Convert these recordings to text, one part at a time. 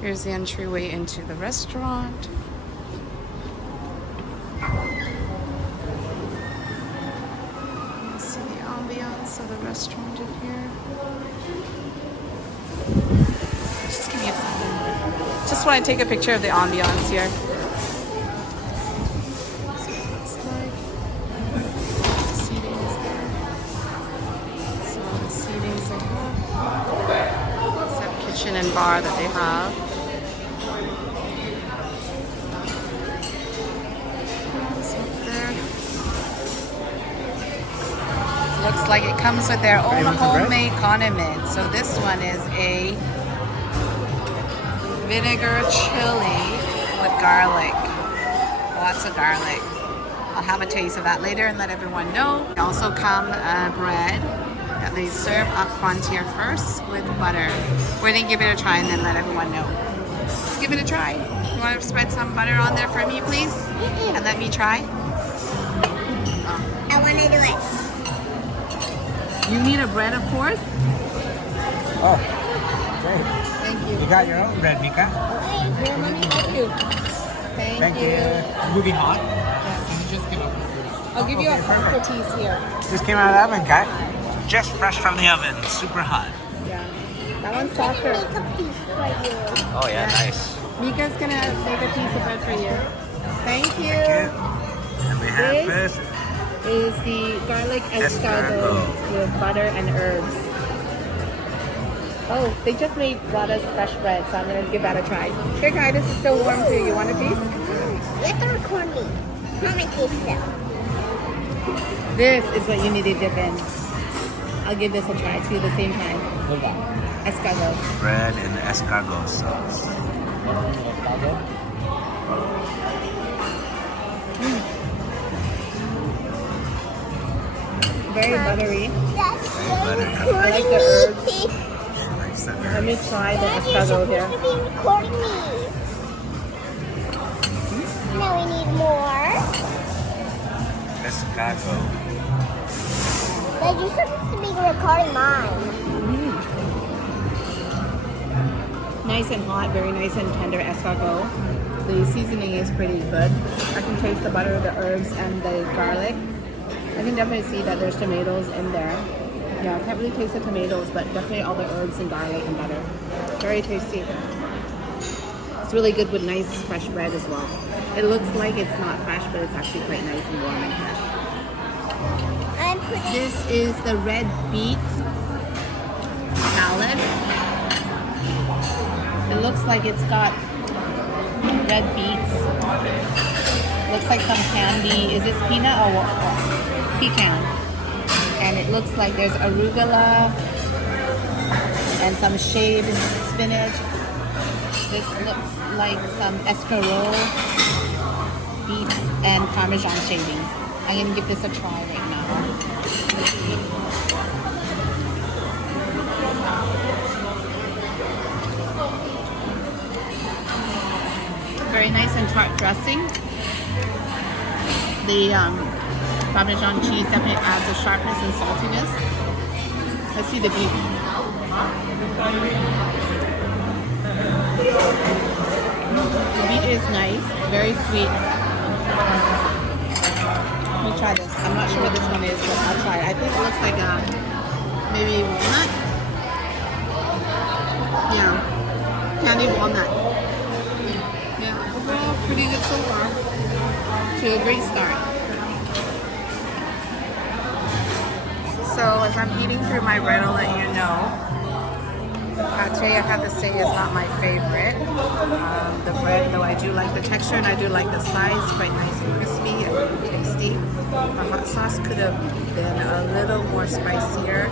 Here's the entryway into the restaurant. You see the ambiance of the restaurant in here. Just give me a second. Just want to take a picture of the ambiance here. See what it looks like. The seating is there. So the seatings they have. It's that kitchen and bar that they have. Looks like it comes with their own homemade condiment. So this one is a vinegar chili with garlic. Lots of garlic. I'll have a taste of that later and let everyone know. They also come bread that they serve up front here first with butter. We're gonna give it a try and then let everyone know. Let's give it a try. You want to spread some butter on there for me, please? And let me try. I want to do it. You need a bread, of course. Oh, great. Thank you. You got your own bread, Mika. Here, mommy, thank you. Thank you. Will be hot? I'll give you a softer piece here. Just came out of the oven, Kat. Just fresh from the oven, super hot. Yeah. That one's softer. Make a piece for you. Oh yeah, nice. Mika's gonna make a piece of bread for you. Thank you. And we have this. Is the garlic escargot with butter and herbs. Oh, they just brought us fresh bread, so I'm gonna give that a try. Here, Kai, this is still warm too. You want a piece? You have to record me. How many taste it? This is what you need to dip in. I'll give this a try too at the same time. Escargot. Bread and escargot sauce. Very buttery. That's Very buttery. I like the herbs. She likes the Let me try the escargot here. You're supposed to be recording me. Now we need more. escargot. Like you're supposed to be recording mine. Nice and hot, very nice and tender escargot. The seasoning is pretty good. I can taste the butter, the herbs, and the garlic. I can definitely see that there's tomatoes in there. Yeah, I can't really taste the tomatoes, but definitely all the herbs and garlic and butter. Very tasty. It's really good with nice fresh bread as well. It looks like it's not fresh, but it's actually quite nice and warm and fresh. This is the red beet salad. It looks like it's got red beets. Looks like some candy. Is this peanut or what? Pecan? And it looks like there's arugula and some shaved spinach. This looks like some escargot, beets, and Parmesan shavings. I'm gonna give this a try right now. Very nice and tart dressing. The Parmesan cheese definitely adds a sharpness and saltiness. Let's see the beef. The beef is nice, very sweet. Let me try this. I'm not sure what this one is, but I'll try it. I think it looks like maybe walnut. Yeah, candied walnut. Yeah, overall pretty good so far. To a great start. So as I'm eating through my bread, I'll let you know. Pate, I have to say, is not my favorite. The bread, though, I do like the texture and I do like the size, quite nice and crispy and tasty. The hot sauce could have been a little more spicier.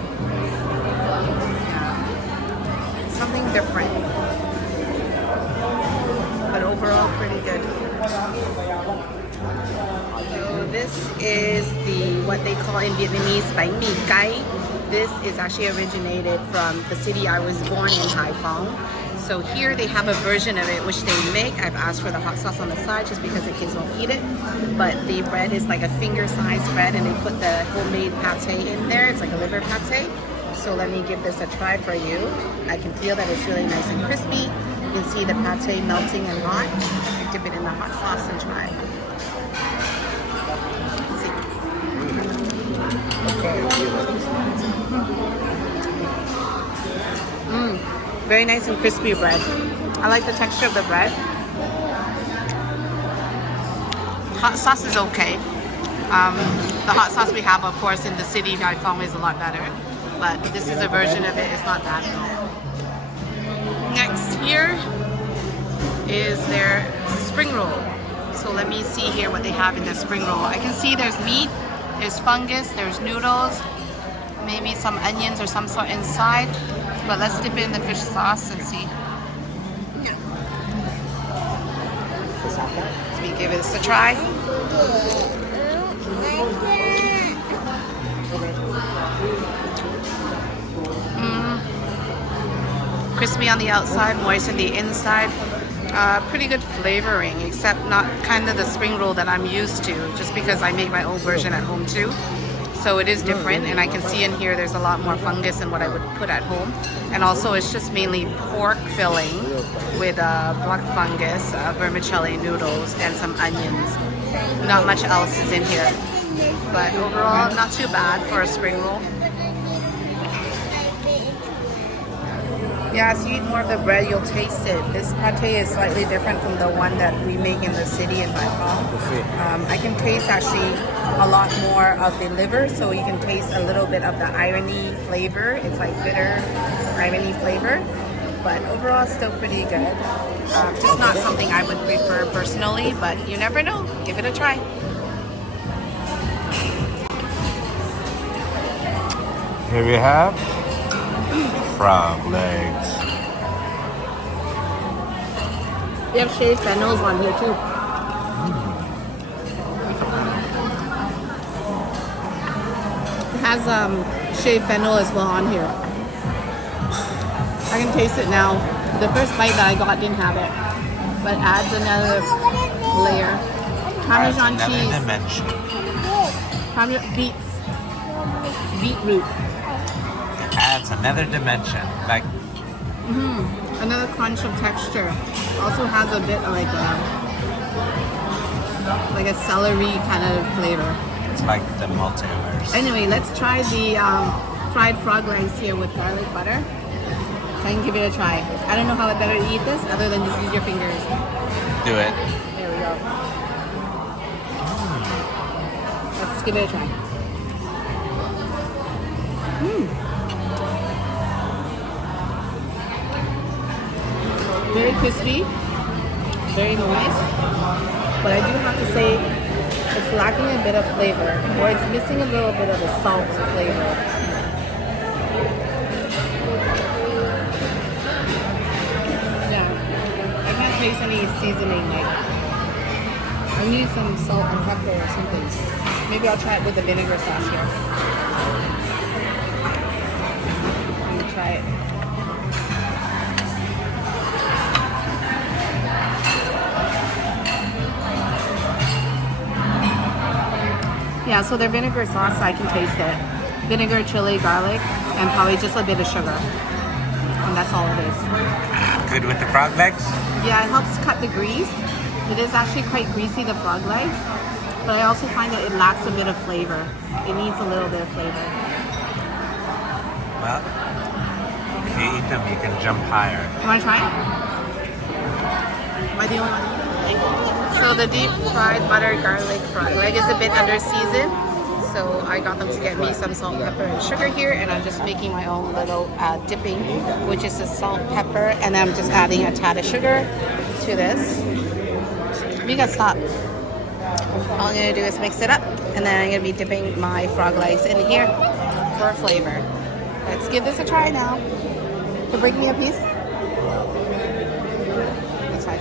Yeah. Something different. But overall, pretty good. So this is what they call in Vietnamese bánh mì cay. This is actually originated from the city I was born in, Hai Phong. So here they have a version of it which they make. I've asked for the hot sauce on the side just because the kids won't eat it. But the bread is like a finger-sized bread and they put the homemade pate in there. It's like a liver pate. So let me give this a try for you. I can feel that it's really nice and crispy. You can see the pate melting and hot. You dip it in the hot sauce and try. Very nice and crispy bread. I like the texture of the bread. Hot sauce is okay. The hot sauce we have, of course, in the city, I found is a lot better. But this is a version of it. It's not that good. Next here is their spring roll. So let me see here what they have in their spring roll. I can see there's meat, there's fungus, there's noodles, maybe some onions or some sort inside. But let's dip it in the fish sauce and see. Let me give this a try. Crispy on the outside, moist on the inside. Pretty good flavoring, except not kind of the spring roll that I'm used to, just because I make my own version at home too. So it is different, and I can see in here there's a lot more fungus than what I would put at home. And also it's just mainly pork filling with black fungus, vermicelli noodles, and some onions. Not much else is in here. But overall, not too bad for a spring roll. Yeah, as you eat more of the bread, you'll taste it. This pate is slightly different from the one that we make in the city in Vietnam. I can taste actually a lot more of the liver, so you can taste a little bit of the irony flavor. It's like bitter irony flavor, but overall still pretty good. Just not something I would prefer personally, but you never know. Give it a try. Here we have frog legs. We have shaved fennels on here too. It has shaved fennel as well on here. I can taste it now. The first bite that I got didn't have it, but it adds another layer. Parmesan cheese. Dimension. Beetroot. Adds another dimension. Like Another crunch of texture. Also has a bit of like a celery kind of flavor. it's like the multiverse. Anyway, let's try the fried frog legs here with garlic butter. I can give it a try. I don't know how better to eat this other than just use your fingers. Do it. There we go. Let's give it a try. Very crispy, very moist, but I do have to say it's lacking a bit of flavor, or it's missing a little bit of the salt flavor. Yeah, I can't taste any seasoning. Like I need some salt and pepper or something. Maybe I'll try it with the vinegar sauce here. Let me try it. Yeah, so their vinegar sauce, I can taste it. Vinegar, chili, garlic, and probably just a bit of sugar. And that's all it is. Good with the frog legs? Yeah, it helps cut the grease. It is actually quite greasy, the frog legs. But I also find that it lacks a bit of flavor. It needs a little bit of flavor. Well, if you eat them, you can jump higher. You want to try it? Am I the only one? So the deep fried butter garlic frog leg is a bit under seasoned. So I got them to get me some salt, pepper, and sugar here, and I'm just making my own little dipping, which is the salt, pepper, and I'm just adding a tad of sugar to this. You can stop. All I'm gonna do is mix it up, and then I'm gonna be dipping my frog legs in here for flavor. Let's give this a try now. So bring me a piece. That's fine.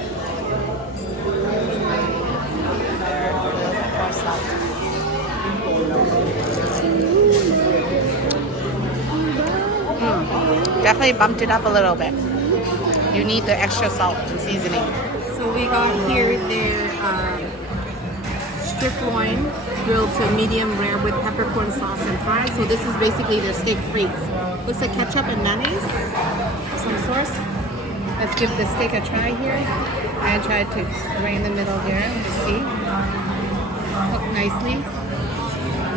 Definitely bumped it up a little bit. You need the extra salt and seasoning. So we got here their strip loin grilled to medium rare with peppercorn sauce and fries. So this is basically their steak frites. Looks like ketchup and mayonnaise of some sort. Let's give the steak a try here. I tried to right in the middle here. Let's see. Cooked nicely.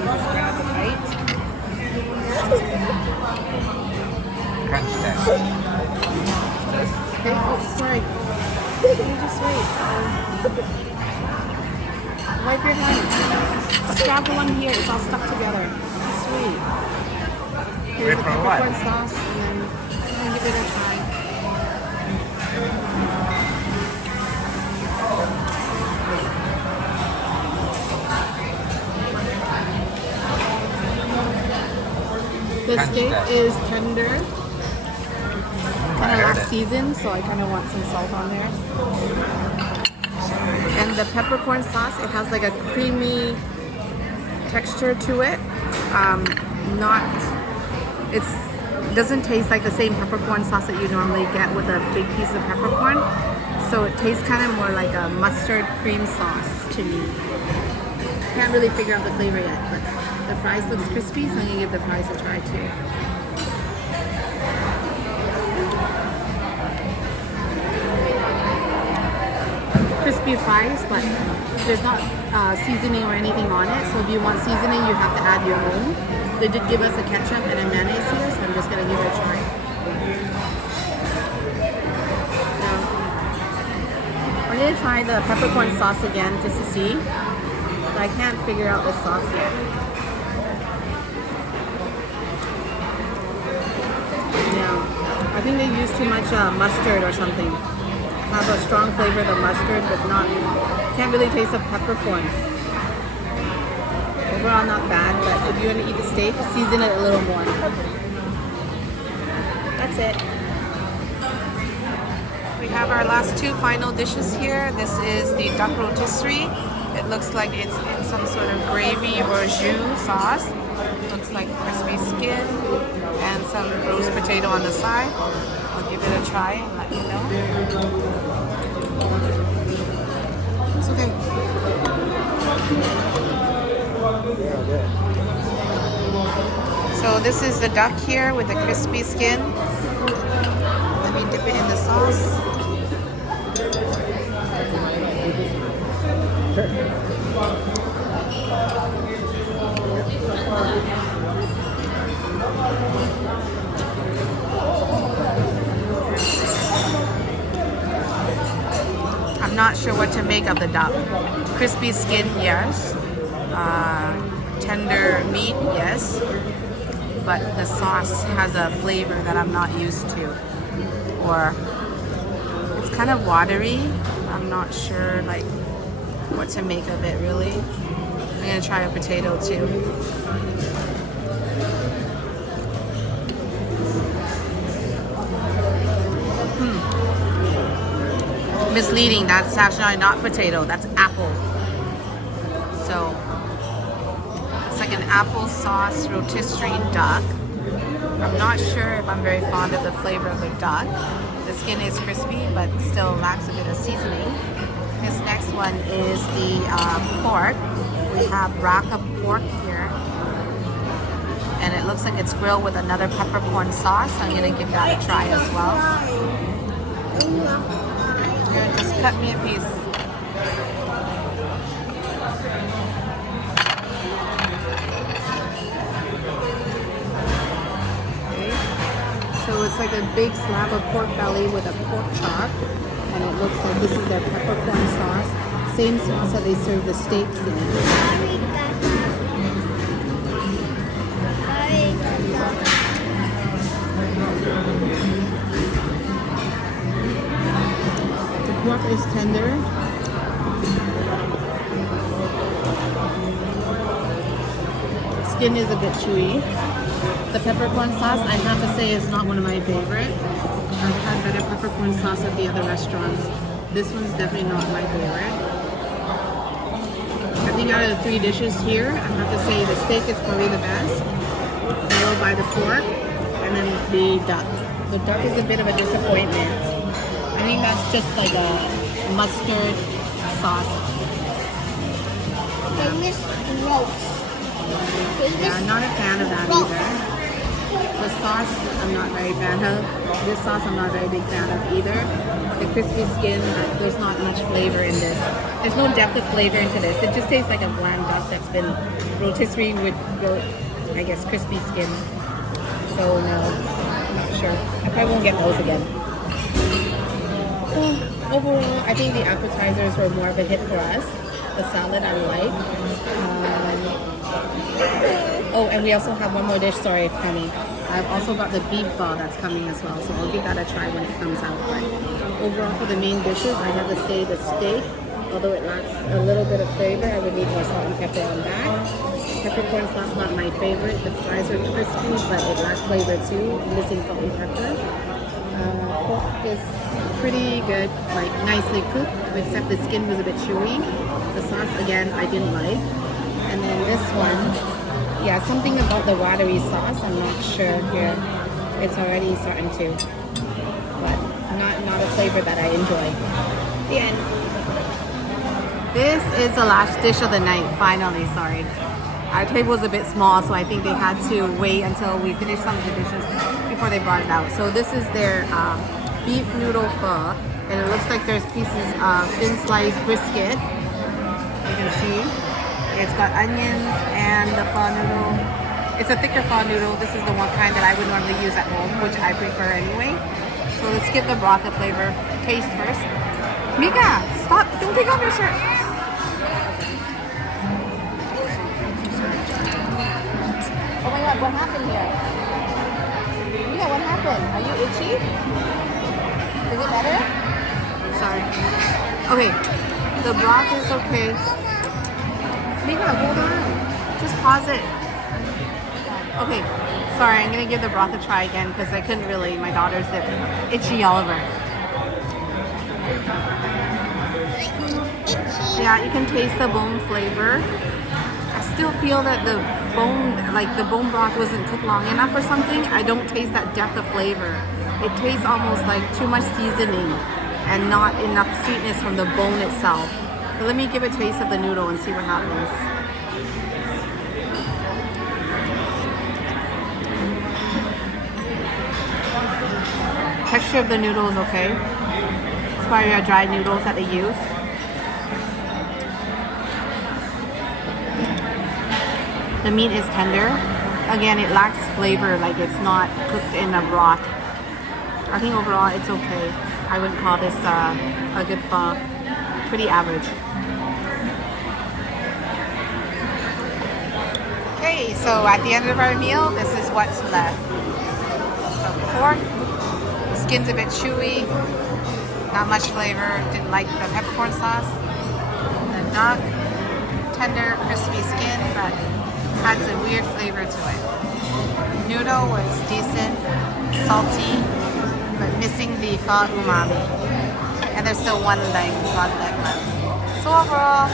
Just grab the bite. Crunch test. Okay. Oh, sorry. Can you just wait? Wipe your hands. Just grab the one here. It's all stuck together. Sweet. Here's the Wait for what? peppercorn sauce, and then give it a try. The steak is tender, kind of last season, so I kind of want some salt on there. And the peppercorn sauce, it has like a creamy texture to it. It doesn't taste like the same peppercorn sauce that you normally get with a big piece of peppercorn. So it tastes kind of more like a mustard cream sauce to me. Can't really figure out the flavor yet, but the fries looks crispy, so I'm gonna give the fries a try too. Crispy fries, but there's not seasoning or anything on it, so if you want seasoning, you have to add your own. They did give us a ketchup and a mayonnaise here, so I'm just gonna give it a try. I'm gonna try the peppercorn sauce again just to see. But I can't figure out the sauce yet. Yeah, I think they used too much mustard or something. Have a strong flavor of the mustard, but can't really taste the peppercorn. Overall, not bad, but if you want to eat the steak, season it a little more. That's it. We have our last two final dishes here. This is the duck rotisserie. It looks like it's in some sort of gravy or jus sauce. Looks like crispy skin and some roast potato on the side. I'll give it a try and let you know. It's okay. So this is the duck here with the crispy skin. Let me dip it in the sauce. I'm not sure what to make of the duck. Crispy skin, yes. Tender meat, yes. But the sauce has a flavor that I'm not used to. Or it's kind of watery. I'm not sure like what to make of it really. I'm gonna try a potato too. Misleading, that's actually not potato, that's apple. So it's like an apple sauce rotisserie duck. I'm not sure if I'm very fond of the flavor of the duck. The skin is crispy but still lacks a bit of seasoning. This next one is the pork. We have rack of pork here. And it looks like it's grilled with another peppercorn sauce. I'm gonna give that a try as well. Yeah, just cut me a piece. Okay. So it's like a big slab of pork belly with a pork chop. And it looks like this is their peppercorn sauce. Same sauce that they serve the steaks in. The pork is tender. Skin is a bit chewy. The peppercorn sauce, I have to say, is not one of my favorite. I've had better peppercorn sauce at the other restaurants. This one's definitely not my favorite. I think out of the three dishes here, I have to say the steak is probably the best, followed by the pork, and then the duck. The duck is a bit of a disappointment. I think that's just like a mustard sauce. Famous roast. Yeah, I'm not a fan of that either. The sauce I'm not very fan of. This sauce I'm not a very big fan of either. The crispy skin, there's not much flavor in this. There's no depth of flavor into this. It just tastes like a bland duck that's been rotisserie with, I guess, crispy skin. So no, I'm not sure. I probably won't get those again. Overall, I think the appetizers were more of a hit for us. The salad I like. Oh, and we also have one more dish, sorry, it's coming. I've also got the beef ball that's coming as well, so I'll give that a try when it comes out. But overall, for the main dishes, I have to say the steak, although it lacks a little bit of flavor, I would need more salt and pepper on that. Peppercorn sauce, not my favorite. The fries are crispy, but it lacks flavor too, missing salt and pepper. Pork is pretty good, like nicely cooked, except the skin was a bit chewy. The sauce, again, I didn't like. And then this one, yeah, something about the watery sauce, I'm not sure here. It's already starting to, but not a flavor that I enjoy. The end. This is the last dish of the night, finally, sorry. Our table was a bit small, so I think they had to wait until we finished some of the dishes before they brought it out. So this is their beef noodle pho, and it looks like there's pieces of thin sliced brisket. You can see. It's got onions and the pho noodle. It's a thicker pho noodle. This is the one kind that I would normally use at home, which I prefer anyway. So let's give the broth a flavor. Taste first. Mika, stop! Don't take off your shirt. Oh my god, what happened here? Mika, what happened? Are you itchy? Is it better? Sorry. Okay, the broth is okay. Mika, hold on. Just pause it. Okay, sorry, I'm gonna give the broth a try again because I couldn't really, my daughter's itchy all over. Yeah, you can taste the bone flavor. I still feel that the bone broth wasn't cooked long enough or something. I don't taste that depth of flavor. It tastes almost like too much seasoning and not enough sweetness from the bone itself. But let me give a taste of the noodle and see what happens. Texture of the noodle is okay. It's probably our dried noodles that they use. The meat is tender. Again, it lacks flavor, like it's not cooked in a broth. I think overall it's okay. I wouldn't call this a good pho. Pretty average. Okay, so at the end of our meal, this is what's left. The pork, the skin's a bit chewy, not much flavor, didn't like the peppercorn sauce. The duck, tender, crispy skin, but has a weird flavor to it. Noodle was decent, salty, but missing the pho umami. And there's still one leg left. So overall,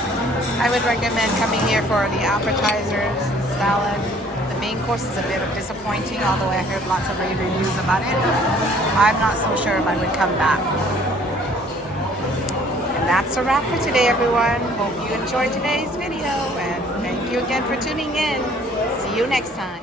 I would recommend coming here for the appetizers, salad. The main course is a bit of disappointing, although I heard lots of rave reviews about it. I'm not so sure if I would come back. And that's a wrap for today, everyone. Hope you enjoyed today's video, and thank you again for tuning in. See you next time.